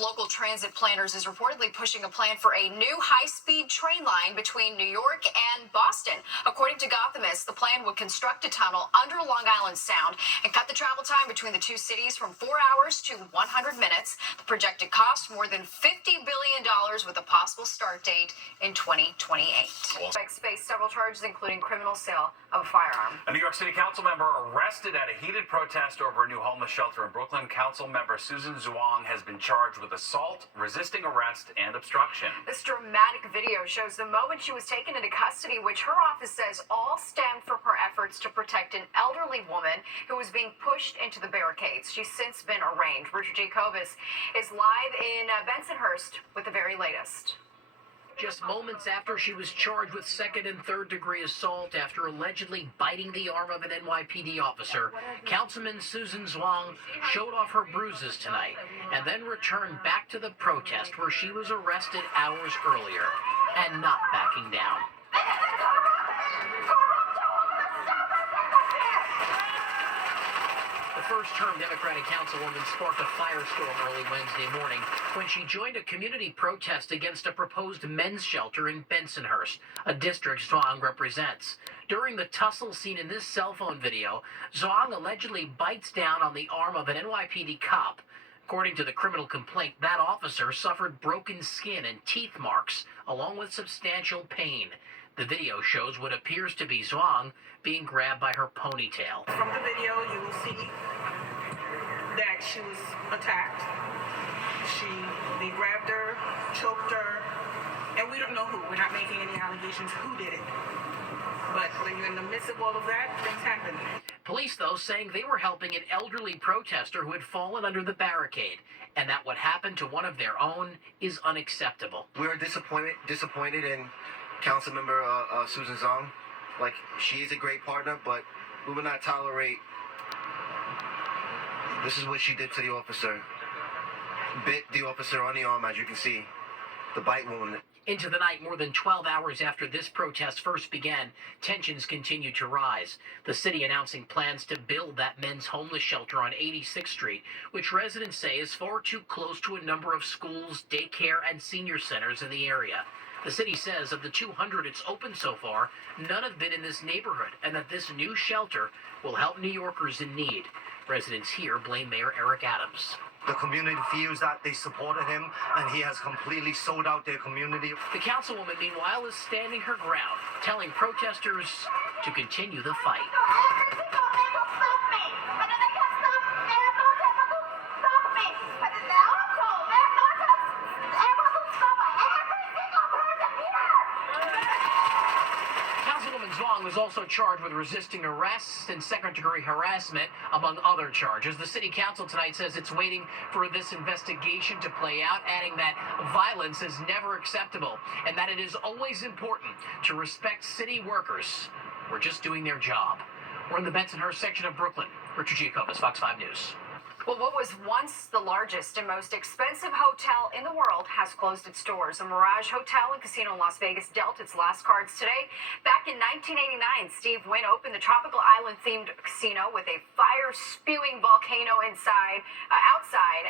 Local transit planners is reportedly pushing a plan for a new high-speed train line between New York and Boston. According to Gothamist, the plan would construct a tunnel under Long Island Sound and cut the travel time between the two cities from 4 hours to 100 minutes. The projected cost more than $50 billion with a possible start date in 2028. Suspects face several charges, including criminal sale of a firearm. A New York City council member arrested at a heated protest over a new homeless shelter in Brooklyn. Council member Susan Zhuang has been charged with assault, resisting arrest, and obstruction. This dramatic video shows the moment she was taken into custody, which her office says all stemmed from her efforts to protect an elderly woman who was being pushed into the barricades. She's since been arraigned. Richard Jacobus is live in Bensonhurst with the very latest. Just moments after she was charged with second and third degree assault after allegedly biting the arm of an NYPD officer, Councilman Susan Zhuang showed off her bruises tonight and then returned back to the protest where she was arrested hours earlier and not backing down. First-term Democratic councilwoman sparked a firestorm early Wednesday morning when she joined a community protest against a proposed men's shelter in Bensonhurst, a district Zhuang represents. During the tussle seen in this cell phone video, Zhuang allegedly bites down on the arm of an NYPD cop. According to the criminal complaint, that officer suffered broken skin and teeth marks, along with substantial pain. The video shows what appears to be Zhuang being grabbed by her ponytail. From the video, you will see that she was attacked. They grabbed her, choked her, and we don't know who. We're not making any allegations who did it. But when you're in the midst of all of that, things happen. Police, though, saying they were helping an elderly protester who had fallen under the barricade, and that what happened to one of their own is unacceptable. We're disappointed in Councilmember Susan Zhuang. Like, she is a great partner, but we will not tolerate. This is what she did to the officer. Bit the officer on the arm, as you can see. The bite wound. Into the night, more than 12 hours after this protest first began, tensions continue to rise. The city announcing plans to build that men's homeless shelter on 86th Street, which residents say is far too close to a number of schools, daycare, and senior centers in the area. The city says of the 200 it's opened so far, none have been in this neighborhood, and that this new shelter will help New Yorkers in need. Residents here blame Mayor Eric Adams. The community feels that they supported him, and he has completely sold out their community. The councilwoman, meanwhile, is standing her ground, telling protesters to continue the fight. Zhuang was also charged with resisting arrest and second-degree harassment, among other charges. The city council tonight says it's waiting for this investigation to play out, adding that violence is never acceptable and that it is always important to respect city workers who are just doing their job. We're in the Bensonhurst section of Brooklyn. Richard Jacobus, Fox 5 News. Well, what was once the largest and most expensive hotel in the world has closed its doors. The Mirage Hotel and Casino in Las Vegas dealt its last cards today. Back in 1989, Steve Wynn opened the tropical island-themed casino with a fire-spewing volcano outside,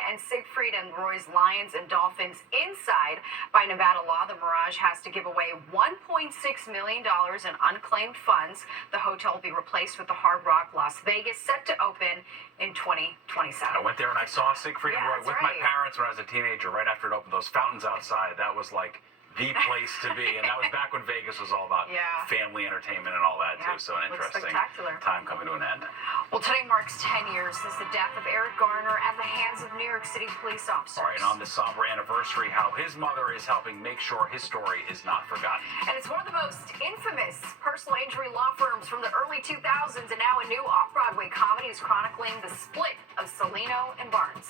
and Siegfried and Roy's Lions and Dolphins inside. By Nevada law, the Mirage has to give away $1.6 million in unclaimed funds. The hotel will be replaced with the Hard Rock Las Vegas, set to open in 2027. I went there and I saw Siegfried and Roy with my parents when I was a teenager, right after it opened. Those fountains outside, that was like the place to be. And that was back when Vegas was all about family entertainment and all that, too. So an interesting time coming to an end. Well, today marks 10 years since the death of Eric Garner at the hands of New York City police officers. All right, and on this somber anniversary, how his mother is helping make sure his story is not forgotten. And it's one of the most infamous personal injury law firms from the early 2000s, and now a new off-Broadway comedy is chronicling the split of Cellino and Barnes.